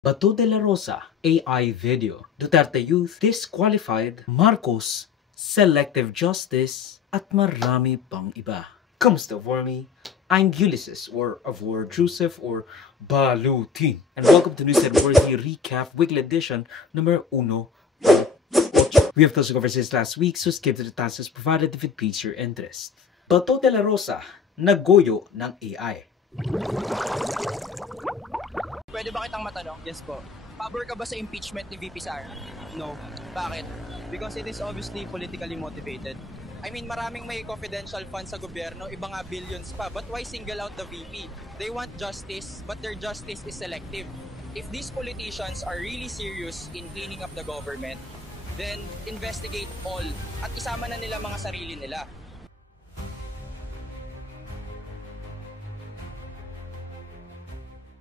Bato de la Rosa, AI video, Duterte Youth disqualified, Marcos, selective justice, at marami pang iba. Kamusta for me? I'm Ulysses, or Avor Joseph, or Balutin. And welcome to News Worthy Recap Weekly Edition number 1. We have those covered since last week, so skip to the tasks provided if it piques your interest. Bato de la Rosa, naggoyo ng AI. Pwede ba kitang matanong? Yes po. Pabor ka ba sa impeachment ni VP Sara? No. Bakit? Because it is obviously politically motivated. I mean, maraming may confidential funds sa gobyerno, iba nga billions pa. But why single out the VP? They want justice, but their justice is selective. If these politicians are really serious in cleaning up the government, then investigate all at isama na nila mga sarili nila.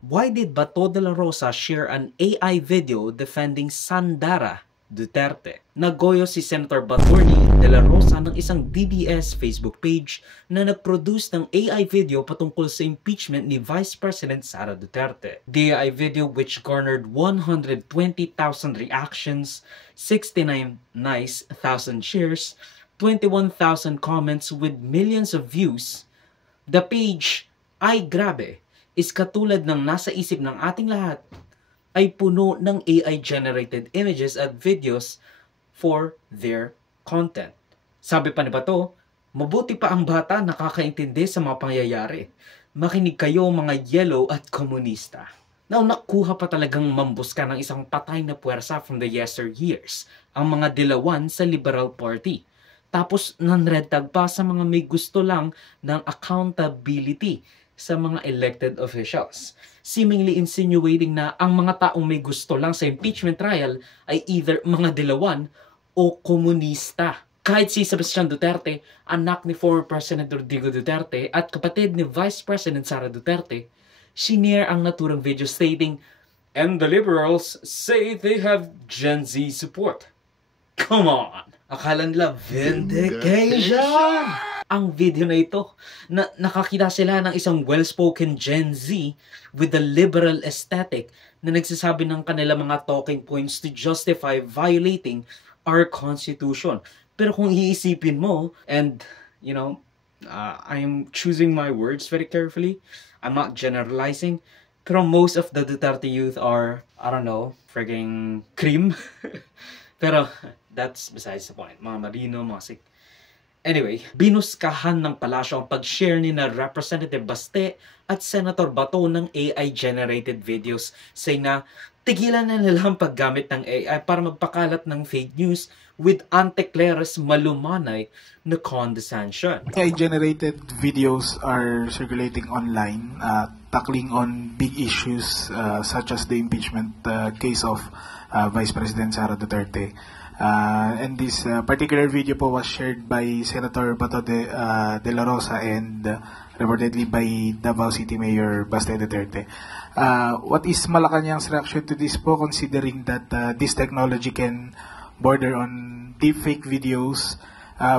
Why did Bato de la Rosa share an AI video defending Sandara Duterte? Naggoyo si Senator Batorni de la Rosa ng isang DBS Facebook page na nag-produce ng AI video patungkol sa impeachment ni Vice President Sara Duterte. The AI video, which garnered 120,000 reactions, 69,000 shares, 21,000 comments with millions of views, the page Ay Grabe is katulad ng nasa isip ng ating lahat, ay puno ng AI-generated images at videos for their content. Sabi pa ni Bato, mabuti pa ang bata nakakaintindi sa mga pangyayari. Makinig kayo mga yellow at komunista. Now, nakuha pa talagang mambuska ng isang patay na puwersa from the yesteryears, ang mga dilawan sa Liberal Party. Tapos, nanredtag pa sa mga may gusto lang ng accountability sa mga elected officials, seemingly insinuating na ang mga taong may gusto lang sa impeachment trial ay either mga dilawan o komunista. Kahit si Sebastian Duterte, anak ni former President Rodrigo Duterte at kapatid ni Vice President Sara Duterte, sinare ang naturang video stating, "And the liberals say they have Gen Z support." Come on! Akala nila vindication! Ang video na ito, nakakita sila ng isang well-spoken Gen Z with a liberal aesthetic na nagsasabi ng kanilang mga talking points to justify violating our Constitution. Pero kung iisipin mo, and you know, I'm choosing my words very carefully, I'm not generalizing, pero most of the Duterte youth are, I don't know, frigging cream. Pero that's besides the point. Mga marino, mga sik. Anyway, binuskahan ng palasyo ang pag-share ni na Representative Baste at Senator Bato ng AI-generated videos, saying na tigilan na nila ang paggamit ng AI para magpakalat ng fake news with anti-cleras malumanay na condescension. AI-generated videos are circulating online, tackling on big issues such as the impeachment case of Vice President Sara Duterte. And this particular video po was shared by Senator Bato de la Rosa and reportedly by Davao City Mayor Baste Duterte. What is Malacanang's reaction to this po, considering that this technology can border on deepfake videos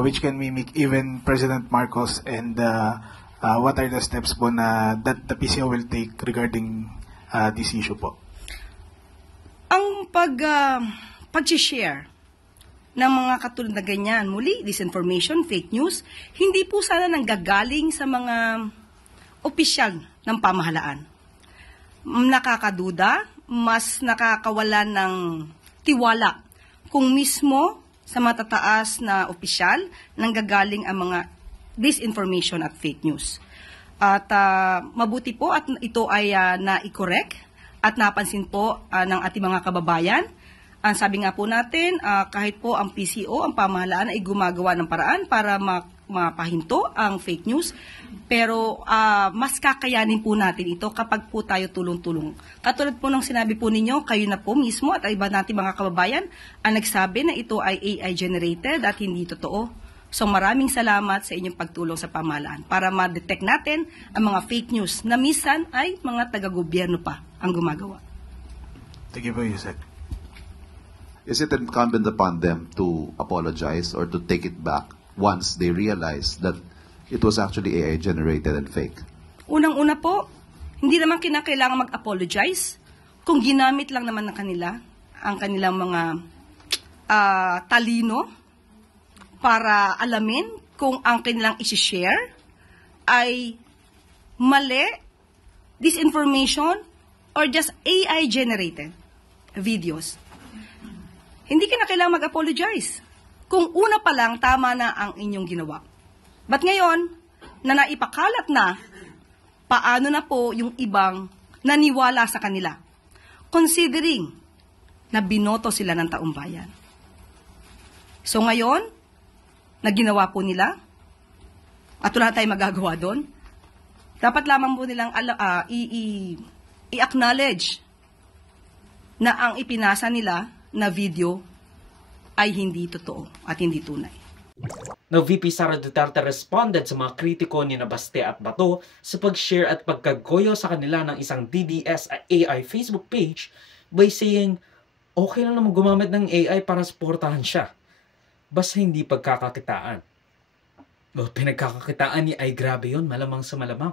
which can mimic even President Marcos, and what are the steps po na that the PCO will take regarding this issue po? Ang pag-share ng mga katulad na ganyan, muli, disinformation, fake news, hindi po sana nanggagaling sa mga opisyal ng pamahalaan. Nakakaduda, mas nakakawala ng tiwala kung mismo sa matataas na opisyal nanggagaling ang mga disinformation at fake news. At mabuti po at ito ay na-correct at napansin po ng ating mga kababayan. Ang sabi nga po natin, kahit po ang PCO, ang pamahalaan ay gumagawa ng paraan para mapahinto ang fake news, pero mas kakayanin po natin ito kapag po tayo tulong-tulong. Katulad po ng sinabi po ninyo, kayo na po mismo at iba natin mga kababayan ang nagsabi na ito ay AI-generated at hindi totoo. So maraming salamat sa inyong pagtulong sa pamahalaan para ma-detect natin ang mga fake news na minsan ay mga taga-gobyerno pa ang gumagawa. Thank you po, Yusek. Is it incumbent upon them to apologize or to take it back once they realize that it was actually AI-generated and fake? Unang-una po, hindi naman kinakailangan mag-apologize kung ginamit lang naman ng kanila ang kanilang mga talino para alamin kung ang kanilang isi-share ay mali, disinformation, or just AI-generated videos. Hindi ka na kailangang mag-apologize kung una pa lang tama na ang inyong ginawa. But ngayon, na naipakalat na, paano na po yung ibang naniwala sa kanila? Considering na binoto sila ng taong bayan. So ngayon, na ginawa po nila, at wala tayong magagawa doon, dapat lamang po nilang i-acknowledge na ang ipinasa nila na video ay hindi totoo at hindi tunay. Now, VP Sara Duterte responded sa mga kritiko ni Baste at Bato sa pag-share at pagkagoyo sa kanila ng isang DDS AI Facebook page by saying, okay lang naman gumamit ng AI para supportahan siya. Basta hindi pagkakakitaan. Pinagkakakitaan ni ay grabe yun, malamang sa malamang.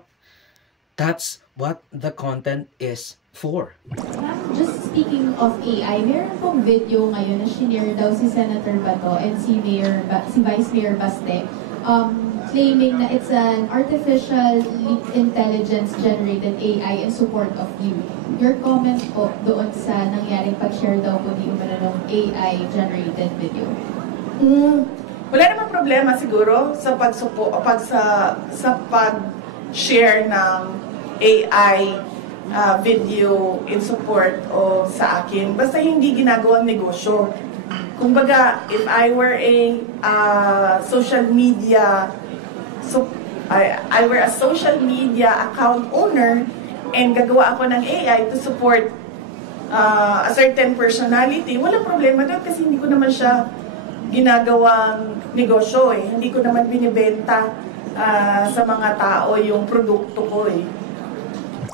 That's what the content is for. Just speaking of AI, meron pong video ngayon na shinare daw si Senator Bato and si Vice Mayor Baste claiming na it's an artificial intelligence generated AI in support of you. Your comment po doon sa nangyaring pag-share daw po di umano ng AI generated video. Wala namang problema siguro sa pag-share ng AI video in support o sa akin. Basta hindi ginagawang negosyo. Kumbaga, if I were a social media account owner and gagawa ako ng AI to support a certain personality, walang problema doon kasi hindi ko naman siya ginagawang negosyo eh. Hindi ko naman binibenta sa mga tao yung produkto ko eh.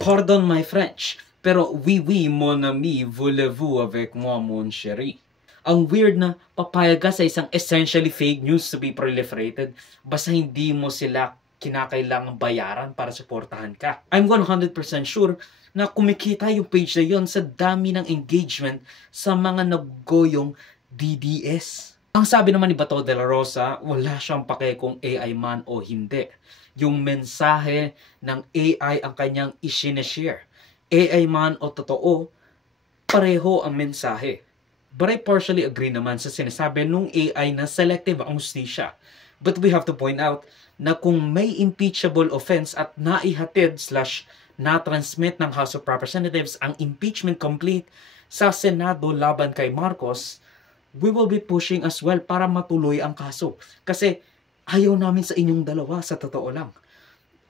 Pardon my French, pero oui, mon ami, voulez-vous avec moi, mon chéri? Ang weird na papayag ka sa isang essentially fake news to be proliferated basta hindi mo sila kinakailangang bayaran para suportahan ka. I'm 100% sure na kumikita yung page na yon sa dami ng engagement sa mga naggoyong DDS. Ang sabi naman ni Bato de la Rosa, wala siyang pake kung AI man o hindi. Yung mensahe ng AI ang kanyang isineshare. AI man o totoo, pareho ang mensahe. But I partially agree naman sa sinasabi nung AI na selective ang hustisya. But we have to point out na kung may impeachable offense at naihatid/na-transmit ng House of Representatives ang impeachment complete sa Senado laban kay Marcos, we will be pushing as well para matuloy ang kaso. Kasi ayaw namin sa inyong dalawa, sa totoo lang.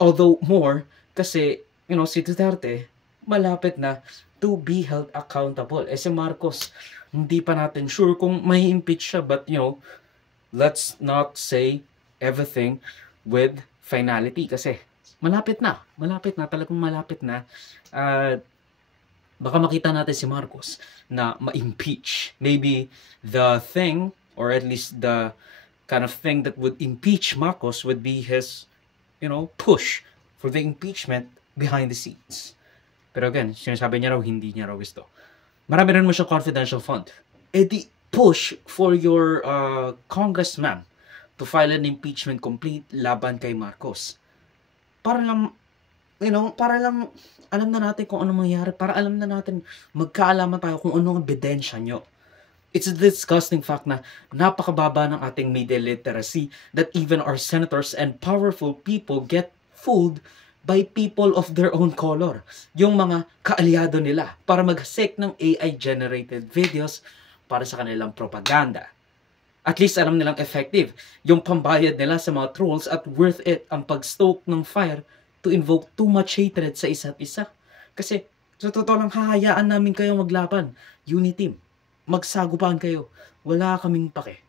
Although more, kasi, si Duterte, malapit na to be held accountable. Si Marcos, hindi pa natin sure kung may impeach siya. But, let's not say everything with finality. Kasi, malapit na, talagang malapit na. Baka makita natin si Marcos na ma-impeach. Maybe the thing, or at least the kind of thing that would impeach Marcos would be his, push for the impeachment behind the scenes. Pero again, sinasabi niya raw, hindi niya raw gusto. Marami rin mo siyang confidential fund. Di push for your congressman to file an impeachment complete laban kay Marcos. Para lang, alam na natin kung ano mangyayari. Para alam na natin, magkaalaman tayo kung ano ang ebidensya nyo. It's a disgusting fact na napakababa ng ating media literacy that even our senators and powerful people get fooled by people of their own color. Yung mga kaalyado nila para mag-sek ng AI-generated videos para sa kanilang propaganda. At least alam nilang effective yung pambayad nila sa mga trolls at worth it ang pag-stoke ng fire to invoke too much hatred sa isa't isa. Kasi sa totoo lang hahayaan namin kayo maglaban. Uniteam. Magsagupaan kayo. Wala kaming pake.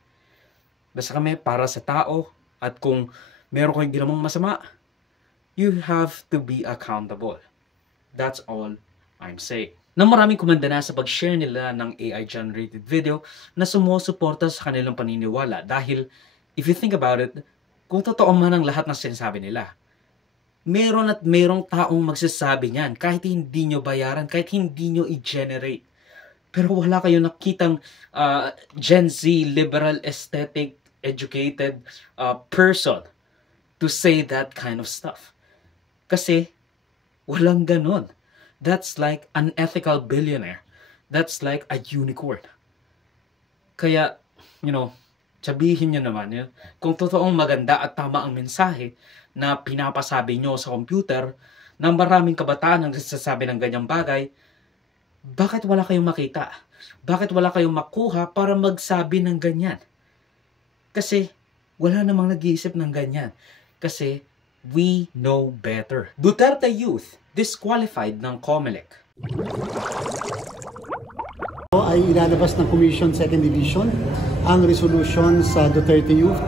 Basta kami para sa tao at kung meron kayong ginawang masama, you have to be accountable. That's all I'm saying. Na maraming kumanda na sa pag-share nila ng AI-generated video na sumusuporta sa kanilang paniniwala. Dahil, if you think about it, kung totoo man ang lahat ng sinasabi nila, meron at merong taong magsasabi niyan kahit hindi nyo bayaran, kahit hindi nyo i-generate. Pero wala kayong nakitang Gen Z, liberal, aesthetic, educated person to say that kind of stuff. Kasi walang ganon. That's like an ethical billionaire. That's like a unicorn. Kaya, sabihin nyo naman, kung totoong maganda at tama ang mensahe na pinapasabi nyo sa computer na maraming kabataan ang nagsasabi ng ganyang bagay, bakit wala kayong makita? Bakit wala kayong makuha para magsabi ng ganyan? Kasi wala namang nag-iisip ng ganyan. Kasi we know better. Duterte Youth disqualified ng COMELEC. Ay ilalabas ng Commission 2nd Division ang resolution sa Duterte Youth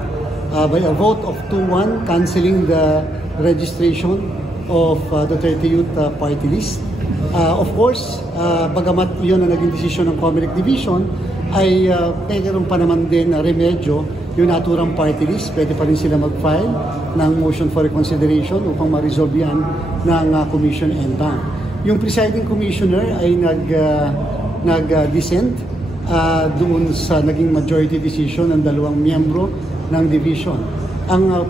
by a vote of 2-1 cancelling the registration of Duterte Youth party list. Of course, bagamat yun ang naging desisyon ng COMELEC Division, ay mayroon pa naman din na remedyo yung naturang party list. Pwede pa rin sila mag-file ng motion for reconsideration upang ma-resolve yan ng Commission NTAM. Yung presiding commissioner ay nag-dissent doon sa naging majority decision ng 2 miyembro ng division.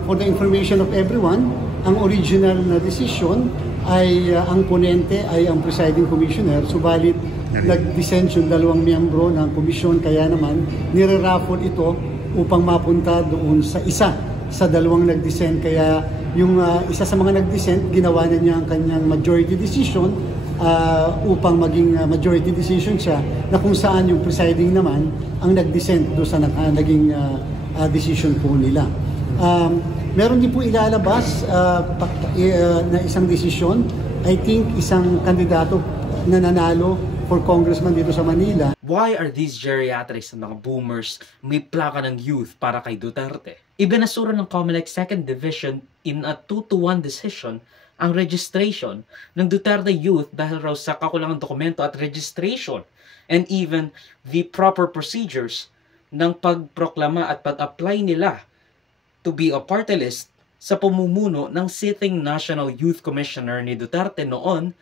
For the information of everyone, ang original na decision ay ang ponente ay ang presiding commissioner, subalit nag-dissent yung 2 miyembro ng komisyon, kaya naman nire-raffle ito upang mapunta doon sa isa sa 2 nag-dissent. Kaya yung isa sa mga nag-dissent, ginawa na niya ang kanyang majority decision upang maging majority decision siya, na kung saan yung presiding naman ang nag-dissent doon sa naging decision po nila. Meron din po ilalabas na isang desisyon. I think isang kandidato na nanalo for congressman dito sa Manila. Why are these geriatrics ng mga boomers may plaka ng youth para kay Duterte? Ibinasura ng COMELEC 2nd Division in a 2-1 decision ang registration ng Duterte Youth dahil raw sa kakulangang dokumento at registration and even the proper procedures ng pagproklama at pag-apply nila to be a party list sa pamumuno ng sitting National Youth Commissioner ni Duterte noon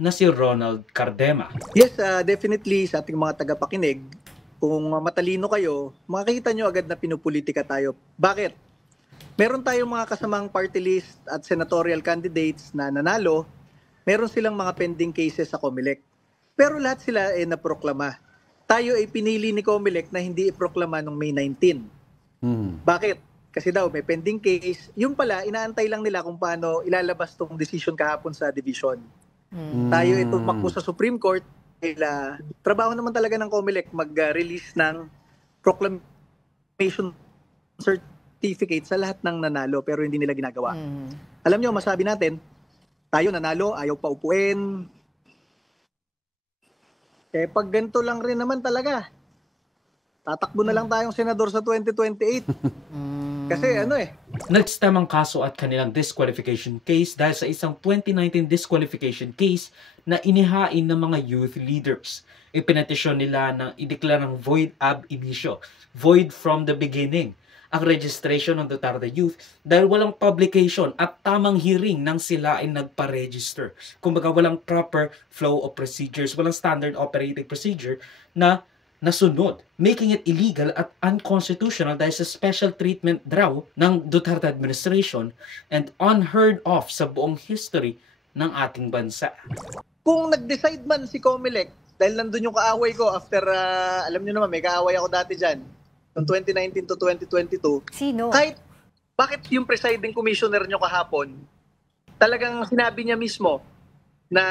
na si Ronald Cardema. Yes, definitely sa ating mga tagapakinig, kung matalino kayo, makikita nyo agad na pinupolitika tayo. Bakit? Meron tayong mga kasamang party list at senatorial candidates na nanalo, meron silang mga pending cases sa COMELEC. Pero lahat sila ay naproklama. Tayo ay pinili ni COMELEC na hindi iproklama noong May 19. Bakit? Kasi daw may pending case. Yung pala, inaantay lang nila kung paano ilalabas tong decision kahapon sa division. Tayo ito tumakbo sa Supreme Court. Trabaho naman talaga ng COMELEC mag-release ng proclamation certificate sa lahat ng nanalo pero hindi nila ginagawa. Alam nyo, masabi natin, tayo nanalo, ayaw pa upuin. Pag ganito lang rin naman talaga, tatakbo na lang tayong senador sa 2028. Kasi Nag-stem ang kaso at kanilang disqualification case dahil sa isang 2019 disqualification case na inihain ng mga youth leaders. Ipenetisyon nila na ideklara ng void ab initio, void from the beginning, ang registration ng Duterte Youth dahil walang publication at tamang hearing nang sila ay nagpa-register. Kumbaga walang proper flow of procedures, walang standard operating procedure na nasunod, making it illegal at unconstitutional dahil sa special treatment draw ng Duterte administration and unheard of sa buong history ng ating bansa. Kung nag-decide man si COMELEC, dahil nandun yung kaaway ko after, alam nyo naman, may kaaway ako dati dyan, from 2019 to 2022. Sino? Bakit yung presiding commissioner nyo kahapon, talagang sinabi niya mismo na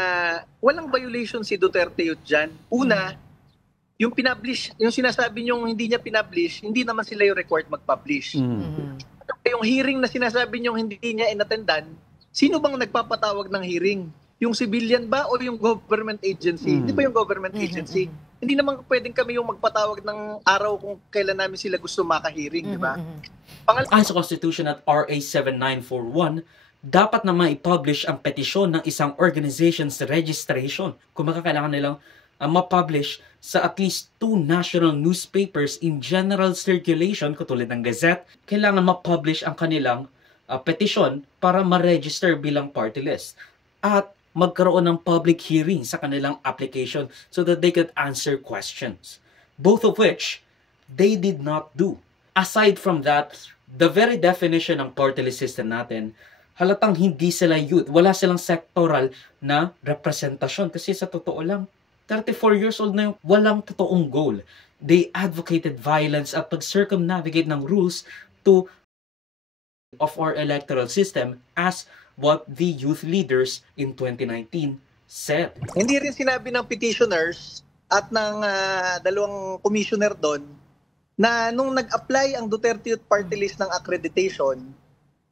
walang violation si Duterte Youth dyan. Una, yung pinablish, yung sinasabi nyo hindi niya pinablish, hindi naman sila yung required mag-publish. Yung hearing na sinasabi nyo hindi niya inattendan, sino bang nagpapatawag ng hearing? Yung civilian ba o yung government agency? Hindi ba yung government agency? Hindi naman pwedeng kami yung magpatawag ng araw kung kailan namin sila gusto maka-hearing, di ba? Ayon sa Constitution at RA 7941, dapat na ma-publish ang petisyon ng isang organization's registration kung makakailangan nilang ma-publish sa at least 2 national newspapers in general circulation, katulad ng Gazette. Kailangan ma-publish ang kanilang petisyon para ma-register bilang party list at magkaroon ng public hearing sa kanilang application so that they could answer questions. Both of which they did not do. Aside from that, the very definition ng party list system natin, halatang hindi sila youth. Wala silang sectoral na representasyon. Kasi sa totoo lang, 34 years old na yung walang totoong goal. They advocated violence at pag-circumnavigate ng rules to of our electoral system as what the youth leaders in 2019 said. Hindi rin sinabi ng petitioners at ng dalawang commissioner doon na nung nag-apply ang Duterte Youth Party List ng accreditation,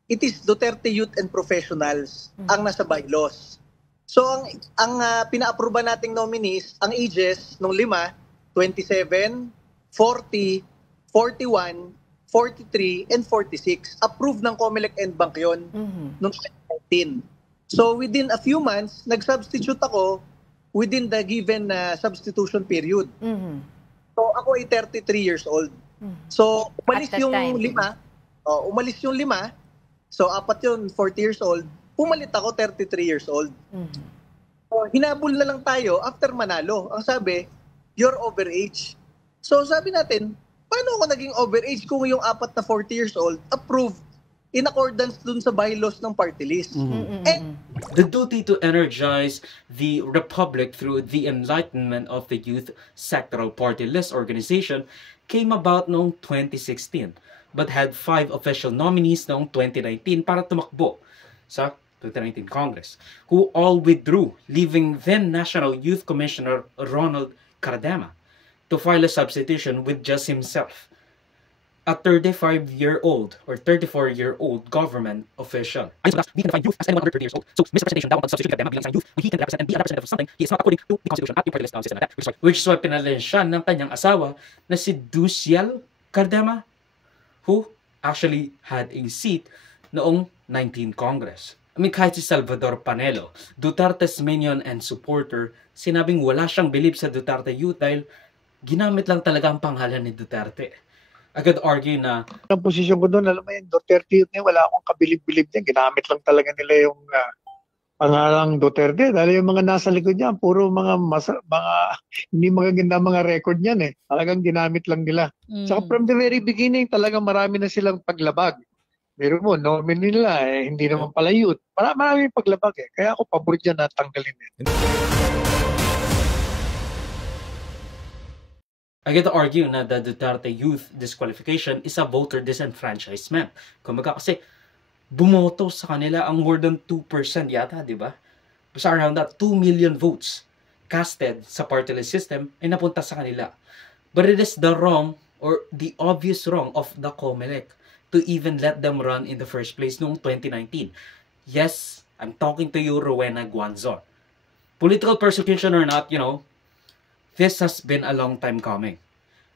it is Duterte Youth and Professionals ang nasa bylaws. So ang pina-aproba nating nominees, ang ages nung 5, 27, 40, 41, 43, and 46. Approved ng COMELEC and Bank yun noong 2019. So within a few months, nag-substitute ako within the given substitution period. So ako ay 33 years old. So umalis yung 5. Umalis yung 5. So 4 yun, 40 years old. Pumalit ako 33 years old. So, hinabol na lang tayo after manalo. Ang sabi, you're overage. So sabi natin, paano ako naging overage kung yung 4 na 40 years old approved in accordance dun sa bylaws ng party list? The duty to energize the republic through the enlightenment of the youth sectoral party list organization came about noong 2016 but had 5 official nominees noong 2019 para tumakbo sa 2019 Congress, who all withdrew, leaving then National Youth Commissioner Ronald Cardema to file a substitution with just himself, a 35-year-old or 34-year-old government official. We can define youth as anyone under 30 years old. So, Mr. Presentation daw ang substitution Cardema bilang isang youth when he can represent and be a representative of something he is not according to the Constitution at the party list system like that. Which is why pinalala siya ng kanyang asawa na si Duciel Cardema, who actually had a seat noong 19 Congress. I mean, kahit si Salvador Panelo, Duterte's minion and supporter, sinabing wala siyang believe sa Duterte Youth dahil ginamit lang talaga ang pangalan ni Duterte. I could argue na ang posisyon ko doon, alam mo yun, Duterte Youth niya, wala akong kabilib-bilib niya. Ginamit lang talaga nila yung pangalang Duterte dahil yung mga nasa likod niya, puro mga hindi magaganda mga record niyan eh. Talagang ginamit lang nila. Saka from the very beginning, talagang marami na silang paglabag. Pero mo, nominee nila eh, hindi naman pala youth. Maraming paglabag eh. Kaya ako paborit dyan na tanggalin eh. I get to argue na the Duterte Youth disqualification is a voter disenfranchisement. Kumbaga kasi bumoto sa kanila ang more than 2% yata, di ba? Basta around that, 2 million votes casted sa party list system ay napunta sa kanila. But it is the wrong or the obvious wrong of the COMELEC to even let them run in the first place noong 2019. Yes, I'm talking to you, Rowena Guanzon. Political persecution or not, you know, this has been a long time coming.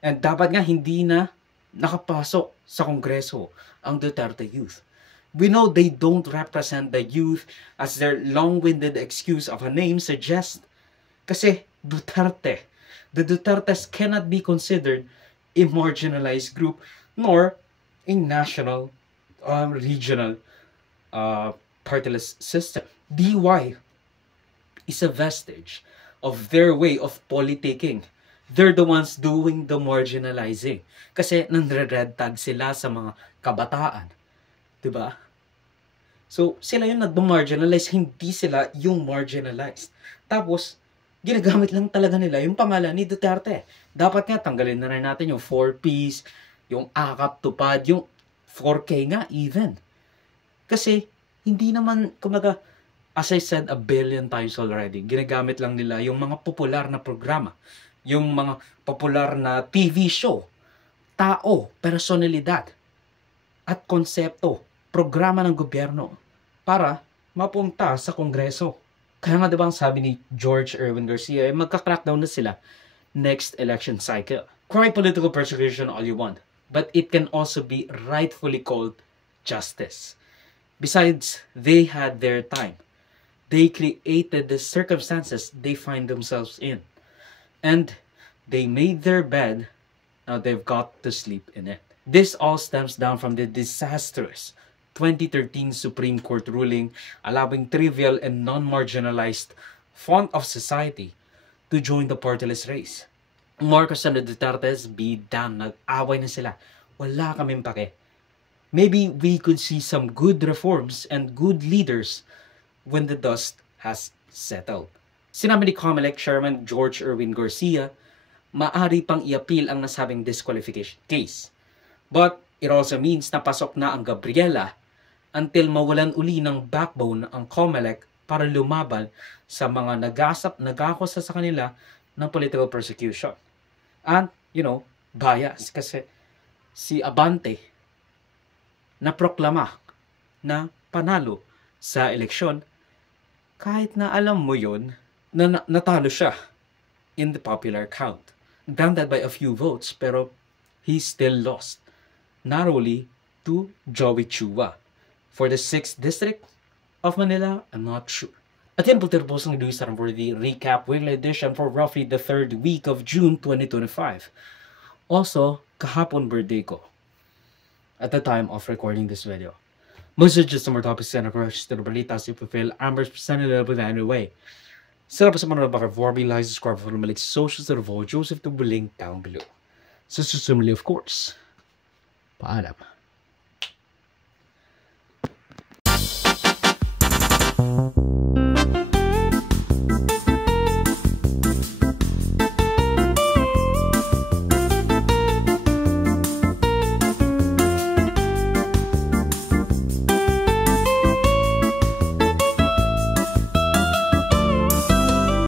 And dapat nga hindi na nakapasok sa Kongreso ang Duterte Youth. We know they don't represent the youth as their long-winded excuse of a name suggests. Kasi Duterte, the Dutertes cannot be considered a marginalized group nor a national, regional partyless system. DY is a vestige of their way of politicking. They're the ones doing the marginalizing. Kasi nandre-red tag sila sa mga kabataan. Diba? So, sila yung nag-marginalize, hindi sila yung marginalized. Tapos, ginagamit lang talaga nila yung pangalan ni Duterte. Dapat nga, tanggalin na rin natin yung 4Ps, yung akap tupad, yung 4K nga even. Kasi, hindi naman, kumaga, as I said a billion times already, ginagamit lang nila yung mga popular na programa, yung mga popular na TV show, tao, personalidad, at konsepto, programa ng gobyerno, para mapunta sa Kongreso. Kaya nga diba ang sabi ni George Erwin Garcia, magka-crackdown na sila next election cycle. Cry political persecution all you want, but it can also be rightfully called justice. Besides, they had their time. They created the circumstances they find themselves in. And they made their bed, now they've got to sleep in it. This all stems down from the disastrous 2013 Supreme Court ruling allowing trivial and non-marginalized front of society to join the partyless race. Marcos and the Dutertes, be damn, nag-away na sila. Wala kaming pake. Maybe we could see some good reforms and good leaders when the dust has settled. Sinabi ni COMELEC Chairman George Erwin Garcia, maaari pang i-appeal ang nasabing disqualification case. But it also means na pasok na ang Gabriela until mawalan uli ng backbone ang COMELEC para lumaban sa mga nag-akusa sa kanila ng political persecution. And, bias. Kasi si Abante naproklama na panalo sa eleksyon kahit na alam mo yun na natalo siya in the popular count. Granted by a few votes, pero he still lost narrowly to Joey Chua. For the 6th District of Manila, I'm not sure. At yan po terpos ng Luis Aramworthy recap weekly edition for roughly the 3rd week of June 2025. Also, kahapon birthday ko at the time of recording this video. Most of just more topics and approaches to the balitas if we fail Amber's presented a little bit anyway. Set up sa mga baka-vorby, like, subscribe for the socials to the vote, Joseph to the link down below. So, similarly, of course, paalam.